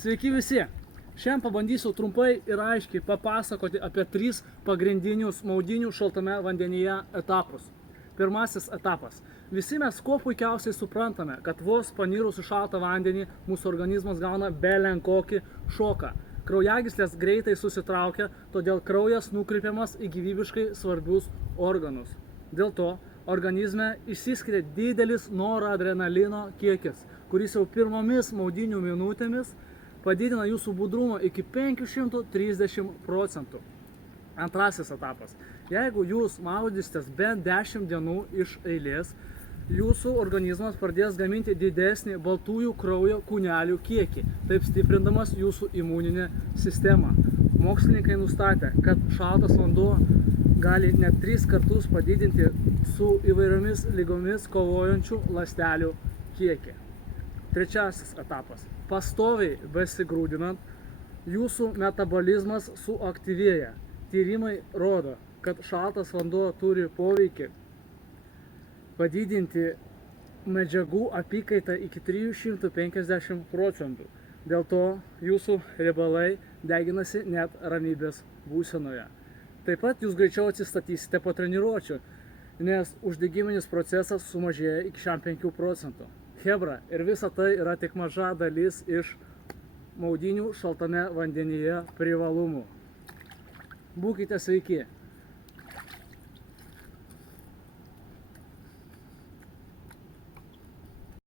Sveiki visi! Šiandien pabandysiu trumpai ir aiškiai papasakoti apie 3 pagrindinius maudynių šaltame vandenyje etapus. Pirmasis etapas. Visi mes kuo puikiausiai suprantame, kad vos panirus į šaltą vandenį mūsų organizmas gauna belenkokį šoką. Kraujagyslės greitai susitraukia, todėl kraujas nukreipiamas į gyvybiškai svarbius organus. Dėl to organizme išsiskiria didelis noradrenalino kiekis, kuris jau pirmomis maudynių minutėmis padidina jūsų budrumą iki 530%. Antrasis etapas. Jeigu jūs maudysitės bent 10 dienų iš eilės, jūsų organizmas pradės gaminti didesnį baltųjų kraujo kūnelių kiekį, taip stiprindamas jūsų imuninę sistemą. Mokslininkai nustatė, kad šaltas vanduo gali net 3 kartus padidinti su įvairiomis ligomis kovojančių ląstelių kiekį. Trečiasis etapas. Pastoviai besigrūdinant, jūsų metabolizmas suaktyvėja. Tyrimai rodo, kad šaltas vanduo turi poveikį padidinti medžiagų apykaitą iki 350%. Dėl to jūsų riebalai deginasi net ramybės būsenoje. Taip pat jūs greičiau atsistatysite po treniruočių, nes uždegiminis procesas sumažėja iki 5%. Chebra, ir visa tai yra tik maža dalis iš maudynių šaltame vandenyje privalumų. Būkite sveiki!